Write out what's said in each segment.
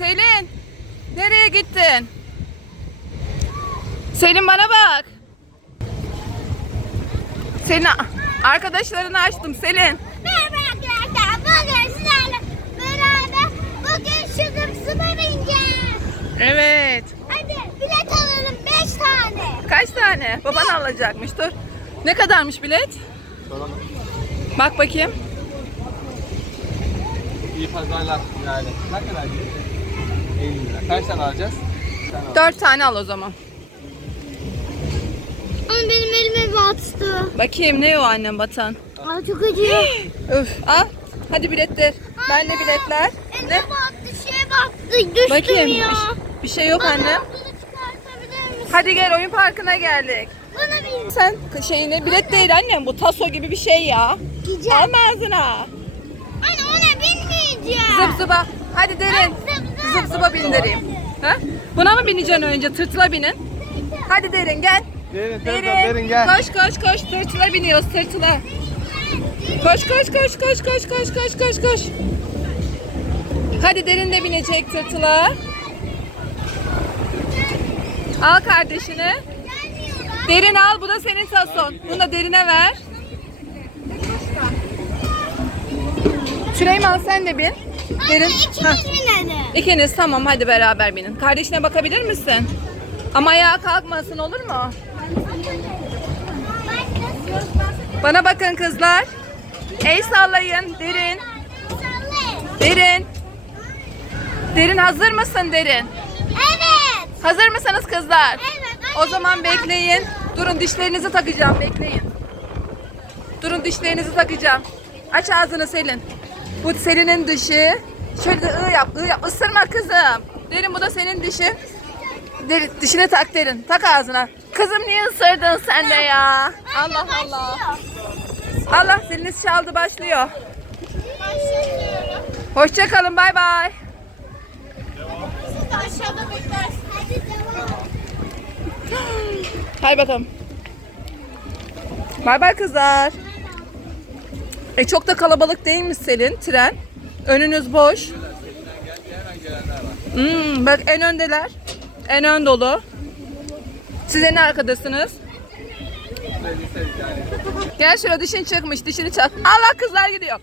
Selin. Nereye gittin? Selin bana bak. Selin arkadaşlarını açtım Selin. Merhaba arkadaşlar. Bugün sizlerle beraber bugün şu zıpsıma bineceğiz. Evet. Hadi bilet alalım 5 tane. Kaç tane? Baban alacakmış dur. Ne kadarmış bilet? Soralım. Bak bakayım. İyi pazarlar yani. Ne kadar gibi? 50 lira. Kaç tane alacağız? Al. Dört tane al o zaman. Ama benim elime battı. Bakayım ne o annem batan? Aa çok acıyor. Öf al. Hadi biletler. Ben de biletler. Elime Ne? battı şeye battı. Düştüm Bakayım. ya. Bir, bir şey yok annem. Bana bunu çıkartabilir misin? Hadi gel oyun parkına geldik. Bana bir Sen şeyine bilet değil annem bu taso gibi bir şey ya. gideceğim. Alma ağzına. Anne ona binmeyeceğim. Zıp zıba. Hadi derin. Zıp Zıp zıba bindireyim. Ha? Buna mı bineceksin önce? Tırtıla binin. Hadi derin gel. Derin, derin, Derin. derin gel. Koş koş koş tırtıla biniyoruz tırtıla. Koş koş koş koş koş koş koş koş koş. Hadi derin de binecek tırtıla. Al kardeşini. Derin al bu da senin tason. Bunu da derine ver. Süleyman sen de bin. Derin. Anne binelim. İkiniz tamam hadi beraber binin. Kardeşine bakabilir misin? Ama ayağa kalkmasın olur mu? Bana bakın kızlar. El sallayın. Derin. Derin. Derin hazır mısın Derin? Evet. Hazır mısınız kızlar? Evet. O zaman bekleyin. Durun dişlerinizi takacağım. Bekleyin. Durun dişlerinizi takacağım. Aç ağzını Selin. Bu Selin'in dişi. Şöyle de ı yap, ı yap. Isırma kızım. Derin bu da senin dişin. Derin, dişine tak derin. Tak ağzına. Kızım niye ısırdın sen de ya? Allah Allah. Allah ziliniz çaldı başlıyor. Hoşça kalın bay bay. Siz de aşağıda bakalım. Bay bay kızlar. E çok da kalabalık değil mi Selin tren? Önünüz boş. Hmm, bak en öndeler. En ön dolu. Siz en arkadasınız. Gel şuraya dişin çıkmış. Dişini çak. Allah kızlar gidiyor.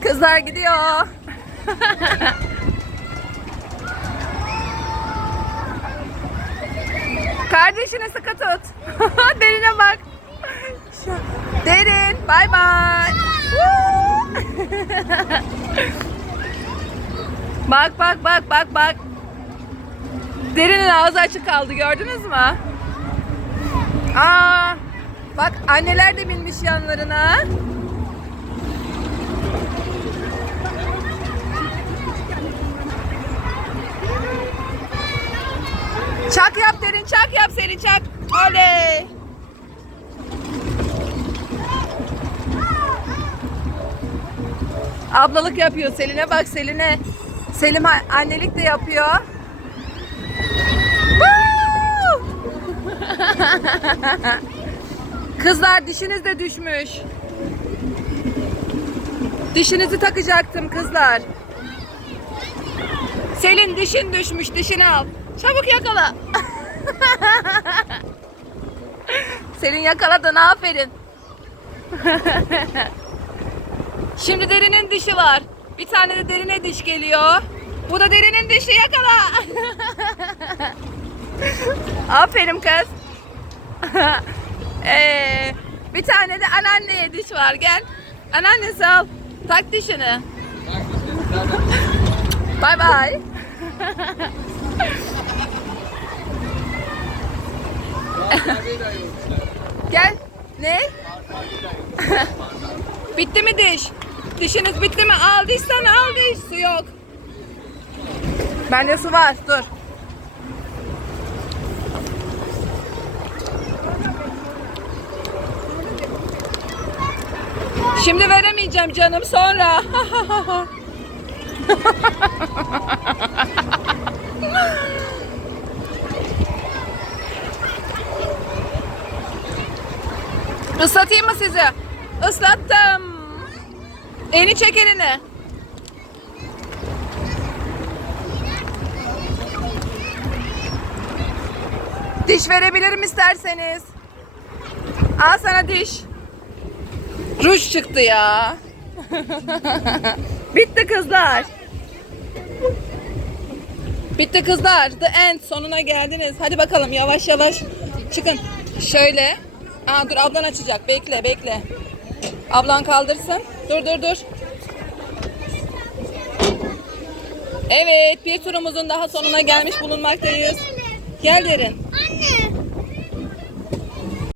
Kızlar gidiyor. Kardeşini sıkı tut. Derine bak. Derin. Bay bay. Bak bak bak bak bak. Derinin ağzı açık kaldı gördünüz mü? Aa, bak anneler de binmiş yanlarına. Çak yap derin çak yap seni çak. Oley. Ablalık yapıyor Selin'e bak Selin'e. Selim annelik de yapıyor. Kızlar dişiniz de düşmüş. Dişinizi takacaktım kızlar. Selin dişin düşmüş dişini al. Çabuk yakala. Selin yakaladın aferin. Şimdi derinin dişi var. Bir tane de derine diş geliyor. Bu da derinin dişi yakala. aferin kız. ee, bir tane de anneanneye diş var gel. Anneannesi al. Tak dişini. Bay bay. Gel. Ne? Bitti mi diş? Dişiniz bitti mi? Aldıysan al diş. Su yok. Bende su var. Dur. Şimdi veremeyeceğim canım sonra. Islatayım mı sizi? Islattım. Elini çek elini. Diş verebilirim isterseniz. Al sana diş. Ruj çıktı ya. Bitti kızlar. Bitti kızlar. The end. Sonuna geldiniz. Hadi bakalım yavaş yavaş çıkın. Şöyle. Aa, dur ablan açacak. Bekle bekle. Ablan kaldırsın. Dur dur dur. Evet bir turumuzun daha sonuna gelmiş bulunmaktayız. Gel derin.